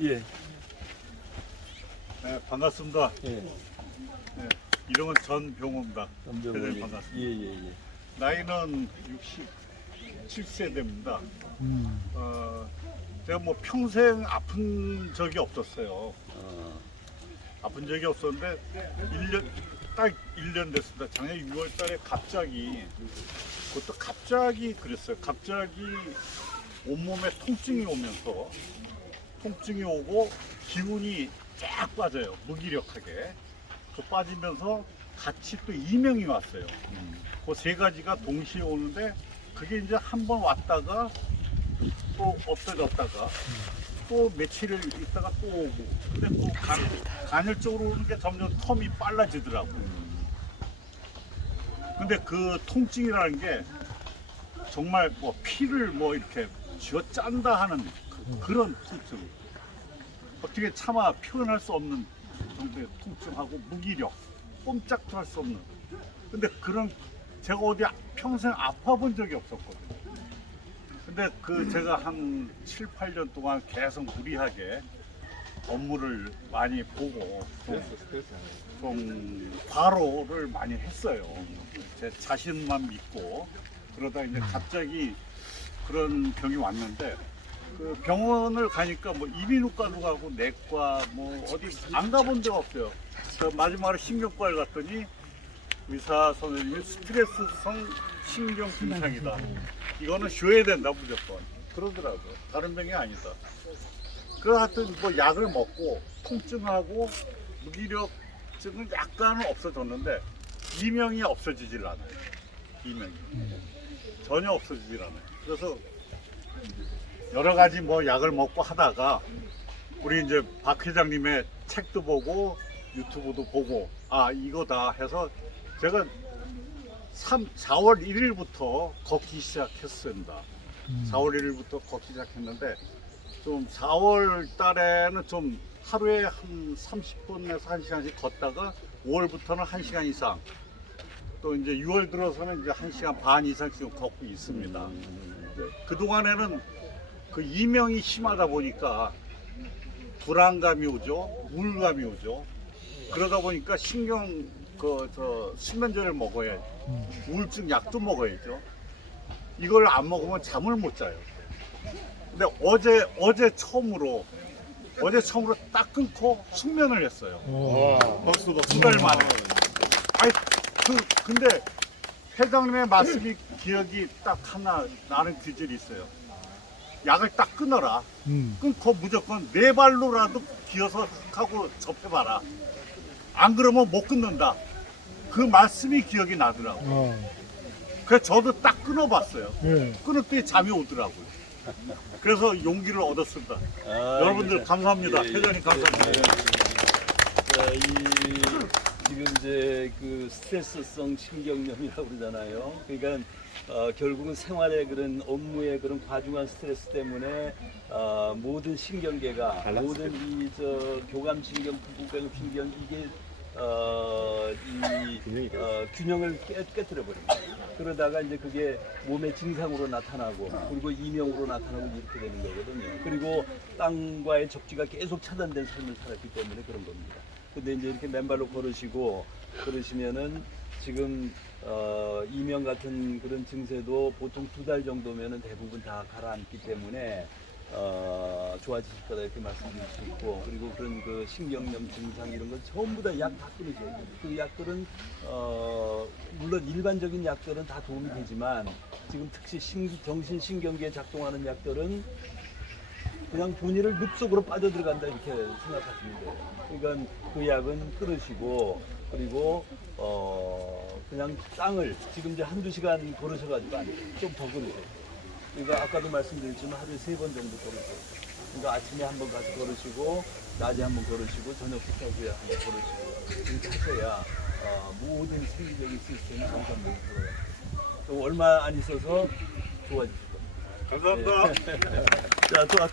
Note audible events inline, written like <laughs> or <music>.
예. 네, 반갑습니다. 예. 네, 이름은 전병호입니다. 남병호 대단히 예. 반갑습니다. 예, 예, 예. 나이는 67세대입니다. 어, 제가 뭐 평생 아픈 적이 없었어요. 어, 아픈 적이 없었는데 1년 딱 1년 됐습니다. 작년 6월 달에 갑자기 그것도 갑자기 그랬어요. 갑자기 온몸에 통증이 오면서 통증이 오고 기운이 쫙 빠져요. 무기력하게. 그 빠지면서 같이 또 이명이 왔어요. 그 세 가지가 동시에 오는데 그게 이제 한 번 왔다가 또 없어졌다가 또 며칠 있다가 또 오고 근데 또 간, 간헐적으로 오는 게 점점 텀이 빨라지더라고 근데 그 통증이라는 게 정말 뭐 피를 뭐 이렇게 쥐어 짠다 하는 그, 그런 통증. 어떻게 차마 표현할 수 없는 정도의 통증하고 무기력 꼼짝도 할 수 없는. 근데 그런 제가 어디 평생 아파 본 적이 없었거든요. 근데 그 제가 한 7, 8년 동안 계속 무리하게 업무를 많이 보고 좀, 좀 과로를 많이 했어요. 제 자신만 믿고. 그러다 이제 갑자기 그런 병이 왔는데 그 병원을 가니까 뭐 이비인후과도 가고 내과 뭐 어디 안 가본 적 없어요. 그 마지막으로 신경과를 갔더니 의사 선생님이 스트레스성 신경 증상이다. 이거는 쉬어야 된다 무조건. 그러더라고요. 다른 병이 아니다. 그 하여튼 뭐 약을 먹고 통증하고 무기력증은 약간은 없어졌는데 이명이 없어지질 않아요. 이명이 전혀 없어지질 않아요. 그래서 여러 가지 뭐 약을 먹고 하다가 우리 이제 박 회장님의 책도 보고 유튜브도 보고 아 이거다 해서 제가 3, 4월 1일부터 걷기 시작했습니다. 4월 1일부터 걷기 시작했는데 좀 4월 달에는 좀 하루에 한 30분에서 1시간씩 걷다가 5월부터는 1시간 이상 또 이제 6월 들어서는 이제 1시간 반 이상씩 걷고 있습니다. 네, 그동안에는 그 이명이 심하다 보니까 불안감이 오죠, 우울감이 오죠. 그러다 보니까 신경 그저 수면제를 먹어야 우울증 약도 먹어야죠. 이걸 안 먹으면 잠을 못 자요. 근데 어제 어제 처음으로 어제 처음으로 딱 끊고 숙면을 했어요. 박수 박수. 두달 만에. 아니 그 근데 회장님의 말씀이 기억이 딱 하나 나는 규절이 있어요. 약을 딱 끊어라. 끊고 무조건 네 발로라도 기어서 하고 접해봐라. 안 그러면 못 끊는다. 그 말씀이 기억이 나더라고. 요 그래서 저도 딱 끊어봤어요. 끊었더니 잠이 오더라고요. 그래서 용기를 얻었습니다. 아, 여러분들 참- 감사합니다. 예, 예. 회장님 감사합니다. 자, 이 지금 이제 그 스트레스성 신경염이라고 그러잖아요. 그러니까 어, 결국은 생활의 그런 업무의 그런 과중한 스트레스 때문에 어, 모든 신경계가 모든 이 저 교감 신경, 부부경 신경 이게 어, 이 어, 균형을 깨, 깨뜨려 버립니다. 그러다가 이제 그게 몸의 증상으로 나타나고 그리고 이명으로 나타나고 이렇게 되는 거거든요. 그리고 땅과의 접지가 계속 차단된 삶을 살았기 때문에 그런 겁니다. 근데 이제 이렇게 맨발로 걸으시고 그러시면은 지금 어, 이명 같은 그런 증세도 보통 두 달 정도면은 대부분 다 가라앉기 때문에 어, 좋아지실 거다 이렇게 말씀드릴 수 있고 그리고 그런 그 신경염 증상 이런 건 전부 다 약 다 끊으셔야 돼요. 그 약들은 어, 물론 일반적인 약들은 다 도움이 되지만 지금 특히 신, 정신신경계에 작동하는 약들은 그냥 본인을 늪속으로 빠져들어간다 이렇게 생각하시면 돼요. 그러니까 그 약은 끊으시고 그리고 어 그냥 땅을 지금 이제 한두 시간 걸으셔가지고. 좀 더 걸으세요. 그러니까 아까도 말씀드렸지만 하루에 세 번 정도 걸으세요. 그러니까 아침에 한 번 가서 걸으시고 낮에 한 번 걸으시고 저녁 식사 후에 한 번 걸으시고 이렇게 하셔야 어, 모든 생리적인 시스템이 돌아가요. 또 얼마 안 있어서 좋아지실 겁니다. 감사합니다. <laughs> 자, 또 아까